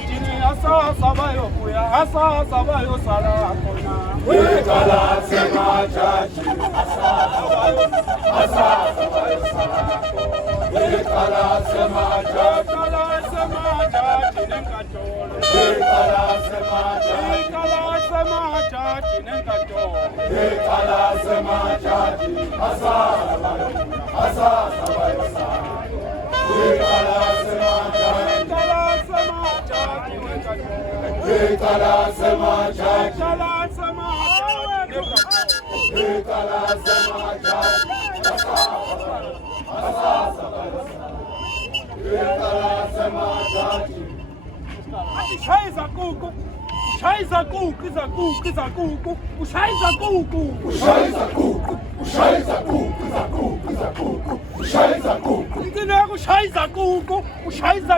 jini asasa bayokuya asasa bayosala kona wekala sema chachi asasa bayosala wekala sema chachi nenkatolo wekala sema chachi nenkatolo wekala sema chachi asasa bayosala wekala sema chachi wekala sema chachi wekala sema chachi asasa bayosala wekala sema chachi Scheiße Kuku, Scheiße Kuku, Scheiße Kuku, Scheiße Kuku, Scheiße Kuku, Scheiße Kuku, Scheiße Kuku, Scheiße Kuku, Scheiße Kuku, Scheiße